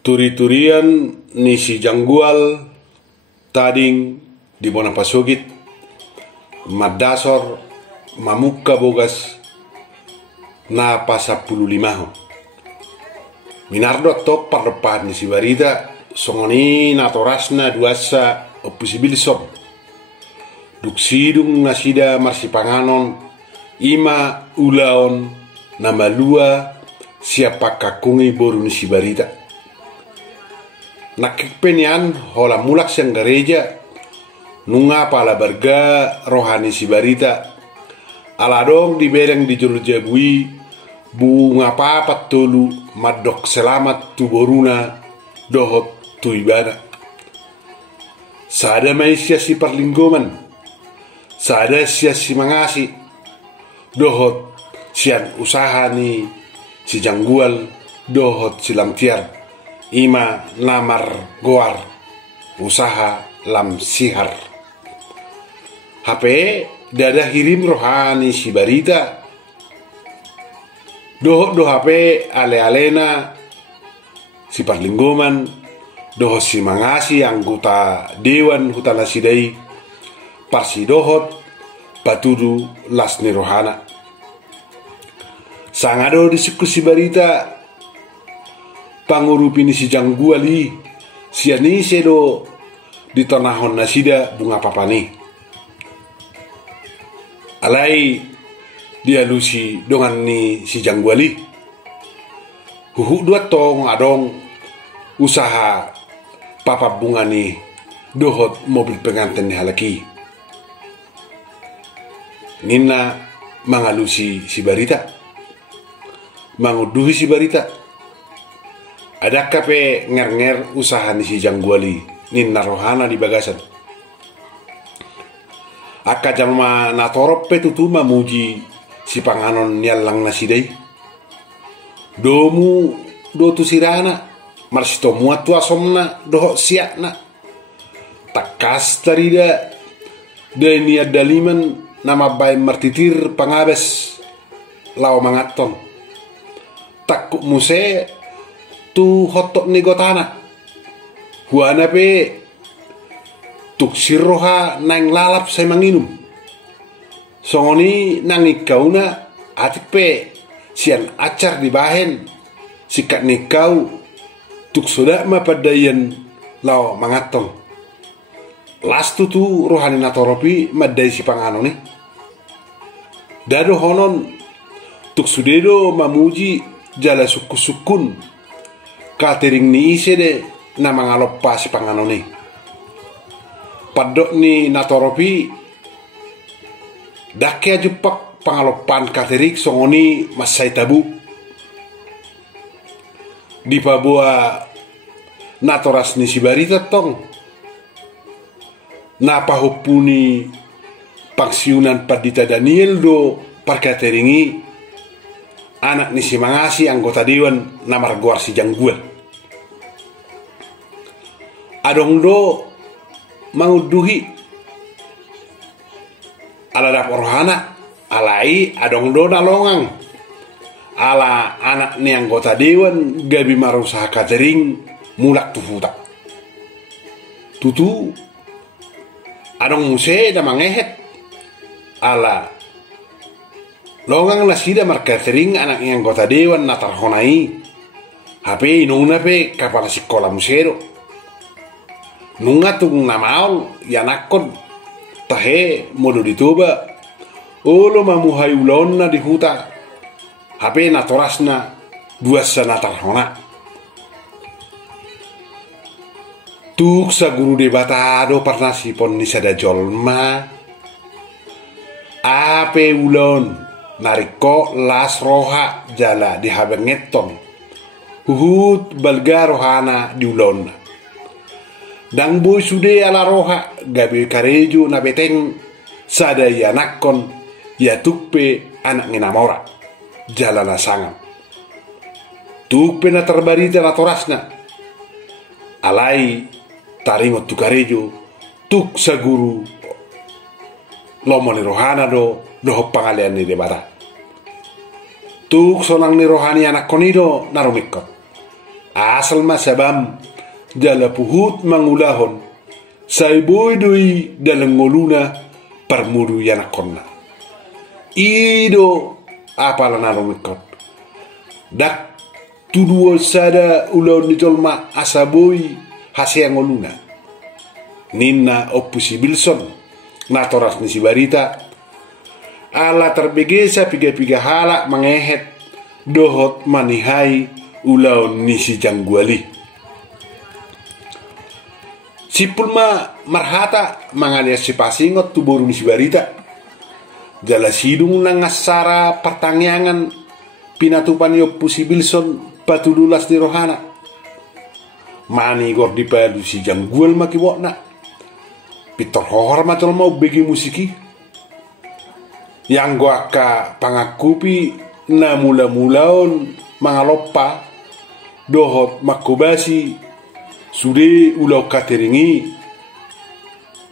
Turi-turian ni si Janggual tading di bona pasugit madasor mamuka bogas na pasapulu limaho minardo tok pardepan ni si barita songoni natorasna duasa opusibil sob duk sidung nasida marsipanganon ima ulaon nama lua siapa kakungi boru ni si barita nakikpenian hola mulak siang gereja nunga pala berga rohani si barita aladong di bereng di juru jabui bunga papat tolu madok selamat tu boruna dohot tu ibadah sada maisya si perlinggoman sada sia si mangasi dohot sian usaha ni si Janggual dohot si lamtiar ima namar goar usaha lam sihar HP dada hirim rohani si barita dohot do HP ale-alena si parlinggoman dohot si mangasi anggota dewan hutana sidai parsi dohot patudu lasni rohana sangado disiku si barita pangurupi ni si Jangguali siani sedo di tanahon nasida bunga papani alai dia lusi dongan ni si Jangguali huhu dua tong adong usaha papa bunga ni dohot mobil pengantin ni halaki nina mangalusi si barita manguduhi si barita ada kape nger usaha ni si Jangguali ninna rohana di bagasan aka jama natorop pe tutuma muji si panganon nialang nasidai domu do tu sirana marsito muatu asomna doho siakna takas tarida de niat daliman nama bay martitir pangabes lao mangaton takuk muse tu hotok ni gotana huana pe tuk sirroha nang lalap saya manginum songoni nang ikauna atipe sian acar di bahen sikat nikau tuk soda ma padayan lao mangatong lastu tu rohani natoropi madai si panganoni dado honon tuk sudedo mamuji jala suku-sukun catering ni ise de na mga lopa si panganoni padok ni natoropi dakya jupak pangalopan catering songoni masay tabu di pabua natoras ni si barita tong napahupuni pangsiunan padita Daniel do parkateringi anak ni si mangasi anggota dewan namar goar si Janggual adong do manguduhi ala dapor rohana alai adong do nalongang ala anak ni anggota dewan gabi marusaha catering mulak tufuta tutu adong muse da mangehet ala longang nasida mar catering anak ni anggota dewan natarhonai HP inuna pe kapala sekolah musero nunga tung namaol yanakon tahe modo ditoba olo mamuhay ulon na di huta HP natorasna duasa natarhona tuk sa guru debatado parna sipon ni sada jolma ape ulon nariko las roha jala di habengeton huhut balga rohana di ulon dang boy sude ala roha gabe karejo na beteng sada ya nakon ya tukpe anak nginamora jalana sangam tukpe na terbarita na torasna alai tarimot tu karejo tuk sa guru lomo ni rohana do pangalian ni debata tuk sonang ni rohani anak konido narumikot Asal masabam jala puhut mangulahon say boy doi dalang ngoluna permudu yanakonna. Ido apala narumikot. Dak tuduo sada ulaw ni tolma asaboy hasya ngoluna. Ninna oppusi Bilson natoras ni si barita ala terbegesa piga-piga hala mengehet dohot manihai ulaw ni si jangguali. Si pulma marhata mangalias si pasingot tuboru ni si barita jala sidung nang asara pertangyangan pinatupan yoppu si Bilson patudulas di rohana mani gor di padu si janggual makiwokna pitor hohor matol mau begi musiki yang gua ka pangakupi na mula-mulaon mangalopa dohot makobasi sude ulau kateringi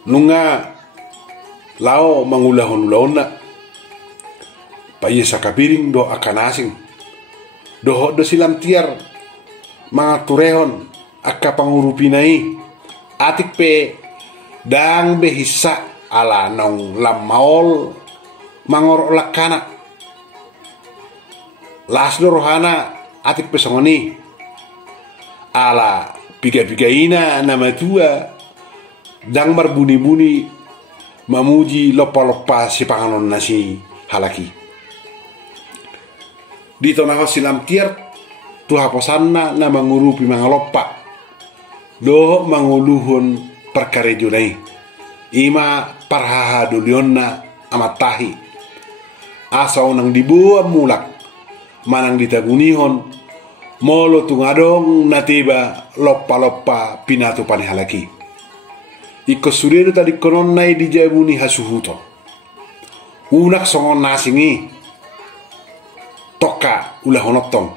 nunga lao mangulahon-ulahon na paye sakapiring do akan asing dohot do silam tiar mga turehon akka pangurupinai atik pe dang behisa ala nong lamaol mangor lakana lasdo rohana atik pesongoni ala piga-piga ina nama tua dang berbuni-buni mamuji lopa-lopa si panganon nasi halaki di tonaho silam tiar tuha posanna na mangurupi mangalopa doh manguluhun perkarejunai ima parhaha dulionna amatahi asau nang dibuat mulak manang ditagunihon molo tungadong natiba loppa-loppa pinatu panihalaki iko suredo tadi konon nai dijabuni hasuhuto unak songon nasingi toka ulah honotong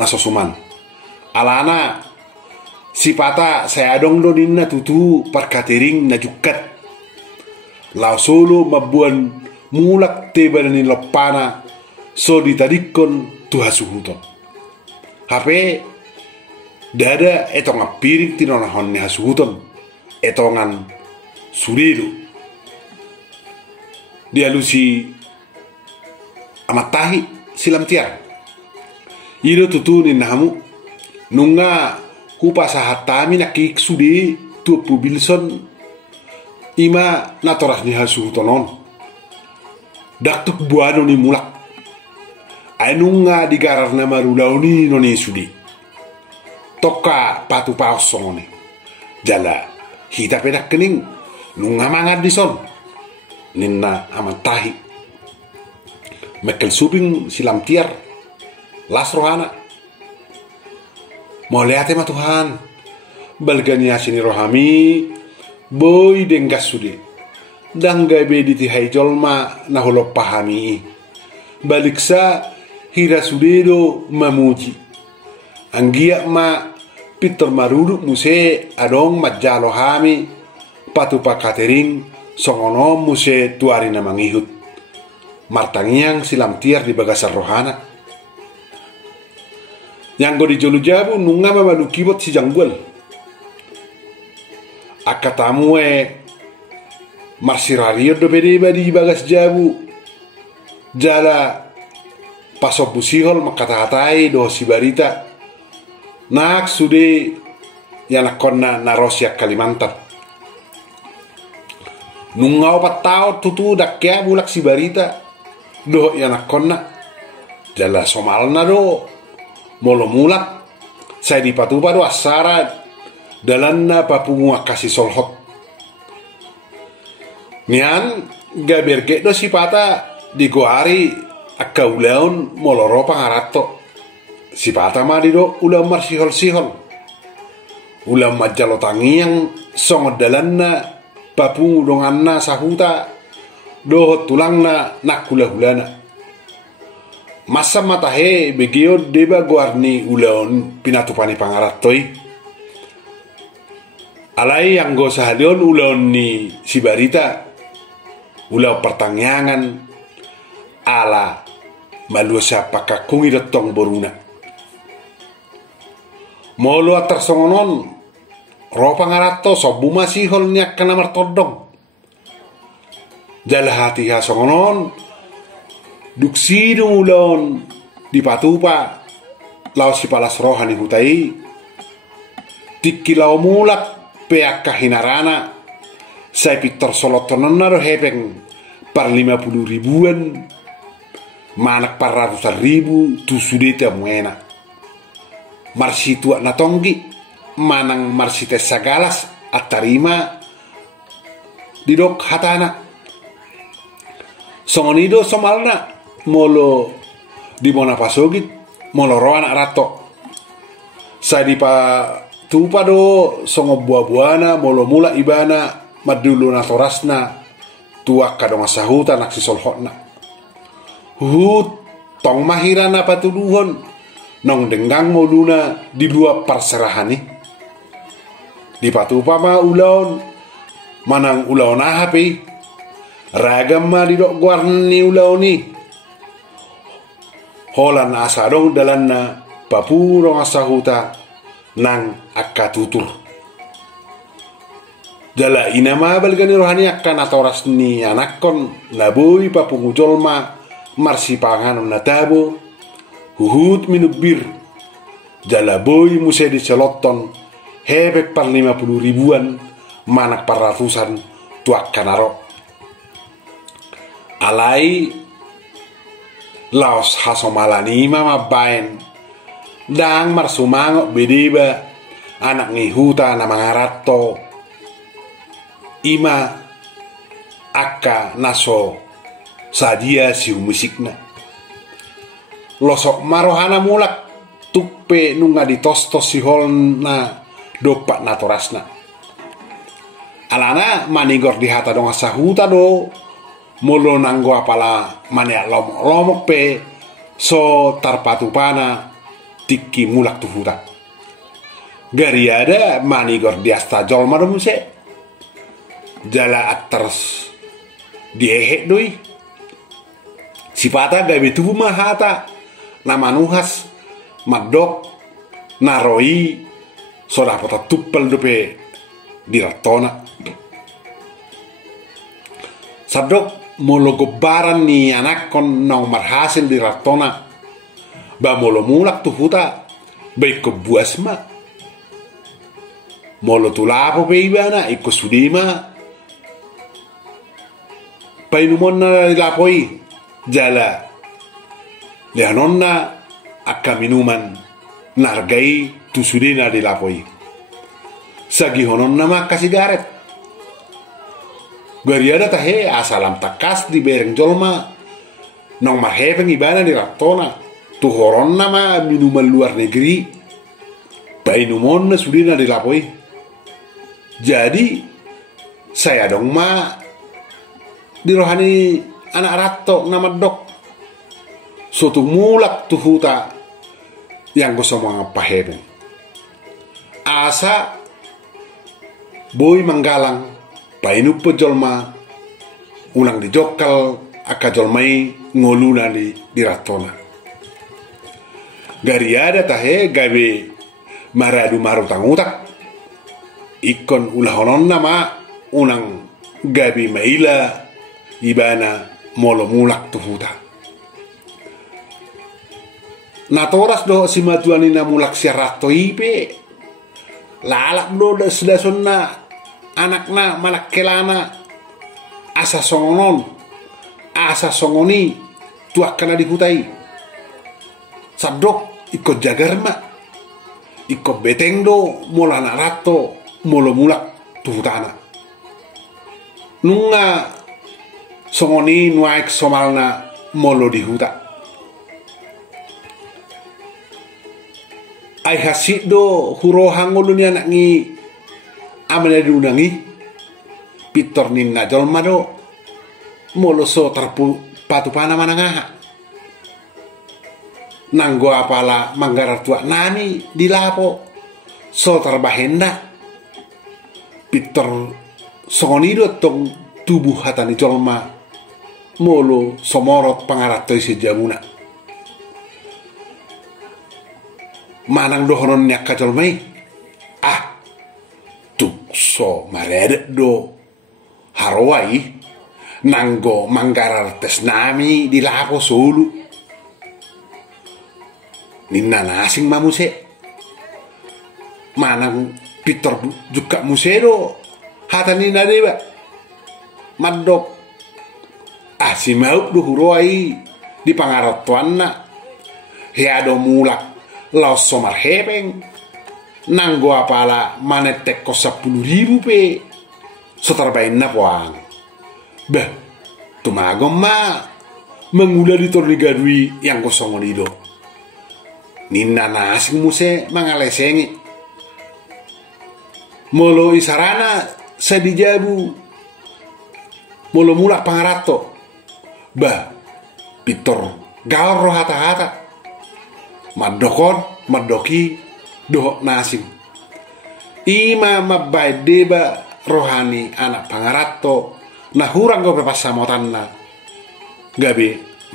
nasosuman alana sipata saya dong do ninna tutu perkatering na jukat lao solo mabuan mulak teba ni lopana so ditadikon tuhasuhuton hape dada etong apiring tinonahon ni hasuhuton etongan suriru dialusi amatahi silam tiar iro tutu ni namu nunga kupa sahatami nakik sudi tupu Bilson ima natoras ni hasuhutonon daktuk buano ni mulak ainunga digarar na marulauni noni sudi toka patu paos songone jala hita pedak kening nunga mangat dison ninna amatahi mekel subing silam tiar las rohana mau lihat ma Tuhan balgani asini rohami boy denggas sude dangga bedi ti hai jolma na holop pahami baliksa hira sudedo mamuji anggia ma pitor maruduk muse adong majalo hami patupa catering songono muse tuari na mangihut martangiang silam tiar di bagasar rohana yang go di jolu jabu nunga mamalu kibot si janggual akatamue marsirario do bedeba di bagas jabu jala pasok busihol makatahatai do si barita nak sude yanakonna narosia Kalimantan nunga opat tao tutu dakya bulak si barita do yanakonna jala somalna do molo mulak saya dipatupa do asara dalanna papungua kasih solhot nian gaberge do sipata digoari akaulaun moloro pangarato sipata madi do ulam marsihol-sihol ulam majalotangi yang songod dalanna papungu donganna sahuta do tulangna nakula-hulana masa matahe begeo deba guarni ulaon pinatupani pangaratoi alai yang go sahalion ulaon ni si barita ulau pertangyangan ala malusa pakakungi dotong boruna molo tersongonon ro pangarato so buma sihol nyak kana martodong jala hati ha songonon duksi ulon di patupa lao si palas rohani hutai tikki lao mulak peak kahinarana saya pitor solotonon naro hepeng par 50 ribuan manak par ratusan ribu tu sudete muena marsi tua natonggi manang marsi tes sagalas atarima didok hatana songonido somalna molo di mona pasogit molo ro anak rato saya di pa tupa do songo buah-buana molo mula ibana madulu natorasna tuak kadong sahuta nak sisolhotna hut tong mahirana patuduhon nong denggang moluna di dua parserahani di patupa ma ulaon manang ulaon ahapi ragam ma di dok guarni ulaoni holan asadong dalanna papurong asahuta nang akatutur jala inama balgani rohani akan atoras ni anakon naboy papungujol ma marsi panganon natabo huhut minubir jala boy musedi celoton hebek par 50 ribuan manak par ratusan tuak kanaro alai laos hasomalani mama bain dang marsumangok bedeba anak ngihuta na mangarato ima akka naso sadia si musikna losok marohana mulak tuppe nunga ditostos si holna dopak natorasna alana manigor di hata dong sahuta do molo nanggo apala mane lomok pe so tarpatupana tikki mulak tuhuta gari ada manigor di asta jol marumse jala aters diehe doi sipata gabe tubuh mahata namanuhas madok naroi soda pota tuppel dope diratona sabdok molo gobaran ni anakon nong marhasil diratona ba molo mulak tuhuta baik kebuas ma molo tulapo peibana iko sudima painumon na lapoi jala lehanonna akka minuman nargai tusudina di lapoi sagi honon nama kasigaret gariada tahe asalam takas di bereng jolma nong marhepeng ibana di ratona tu horon nama minuman luar negeri painumon na sudina di lapoi jadi saya dong ma di rohani anak rato nama dok suatu mulak tuhuta yang gue sama ngapaheben asa boy manggalang painu pejolma ulang dijokal aka jolmai ngoluna di ratona gari ada tahe gawe maradu maru tangutak ikon ulahonon nama unang gabi maila ibana molo mulak tuhuta natoras do si matuani na mulak siarato ipe lalak do da sedasonna anakna malak kelana asa songonon asa songoni tuak kana dihutai sabdok ikut jagarma ikut beteng do mola anak rato molo mulak tuhutana nunga songoni nuaik somalna molo dihuta ai hasid do hurohang ulun anak ngi amana diunangi pitor ninna jolma do molo so tarpu patupana manangaha nanggo apala manggarar tua nani dilapo so tarbahenda pitor songonido tong tubuh hatani jolma molo somorot pangaratoi sejamuna manang dohonon nya kajol mai tukso maredet do harowai nanggo manggarar tes nami di lapo solu ninna nasing mamuse manang Peter juga musero hata nina dewa madok si maup du huroai di pangaratuan na heado mulak laos somar hepeng nanggo apala manetek ko 10.000 pe sotarbain na poang bah tumagom ma mengula di tornigadui yang kosongon ido ninna nasing muse mangalesengi molo isarana sadijabu molo mulak pangarato bah Pitor galro hata-hata madokon madoki dohok nasing ima mabay deba rohani anak pangarato nah hurang go pepas samotanna gabe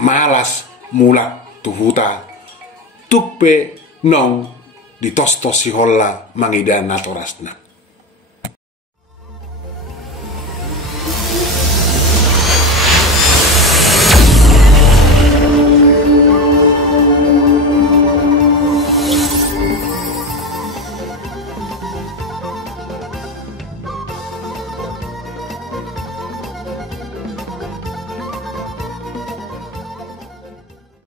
malas mulak tuhuta tuppe nong ditostos si holla mangidan natorasna